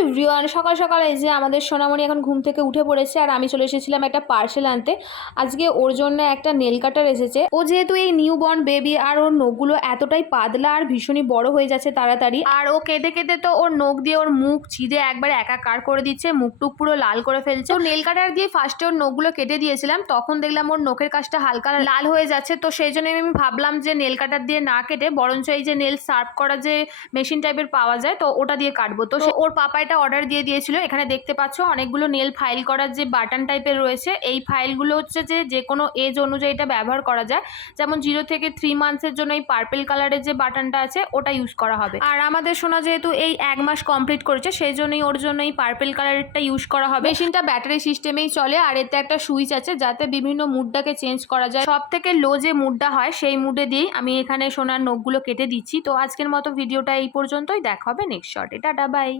Everyone সকাল সকাল এই যে আমাদের সোনামণি এখন ঘুম থেকে উঠে পড়েছে আর আমি চলে এসেছিলাম একটা পার্সেল আনতে। আজকে ওর জন্য একটা নেল কাটার এসেছে। ও যেহেতু এই নিউ বর্ন বেবি আর ওর নখগুলো এতটাই পাতলা আর ভীষণই বড় হয়ে যাচ্ছে তাড়াতাড়ি আর ও কেঁদে কেঁদে তো ওর নখ দিয়ে ওর মুখ ছিঁড়ে একবার একাকার করে দিচ্ছে মুখ টুক পুরো লাল করে ফেলছে। তো নেল কাটার দিয়ে ফার্স্টে ওর নখগুলো কেটে দিয়েছিলাম তখন দেখলাম ওর নখের কাজটা হালকা লাল হয়ে যাচ্ছে। তো সেই জন্য আমি ভাবলাম যে নেল কাটার দিয়ে না কেটে বরঞ্চ এই যে নেল সার্ভ করা যে মেশিন টাইপের পাওয়া যায় তো ওটা দিয়ে কাটবো। তো ওর পাপা এটা অর্ডার দিয়ে দিয়েছিল। এখানে দেখতে পাচ্ছ অনেকগুলো নেল ফাইল করার যে বাটন টাইপের রয়েছে, এই ফাইলগুলো হচ্ছে যে যে কোনো এজ অনুযায়ী এটা ব্যবহার করা যায়। যেমন জিরো থেকে থ্রি মান্থসের জন্য এই পার্পেল কালারের যে বাটনটা আছে, ওটা ইউজ করা হবে। আর আমাদের শোনা যেহেতু এই এক মাস কমপ্লিট করেছে, সেই জন্যই ওর জন্য এই পার্পেল কালারেরটা ইউজ করা হবে। মেশিনটা ব্যাটারি সিস্টেমেই চলে, আর এতে একটা সুইচ আছে যাতে বিভিন্ন মুডটাকে চেঞ্জ করা যায়। সব থেকে লো যে মুডটা হয়, সেই মুডে দিয়েই আমি এখানে সোনার নখগুলো কেটে দিচ্ছি। তো আজকের মতো ভিডিওটা এই পর্যন্তই, দেখা হবে নেক্সট শর্টে টাটা বাই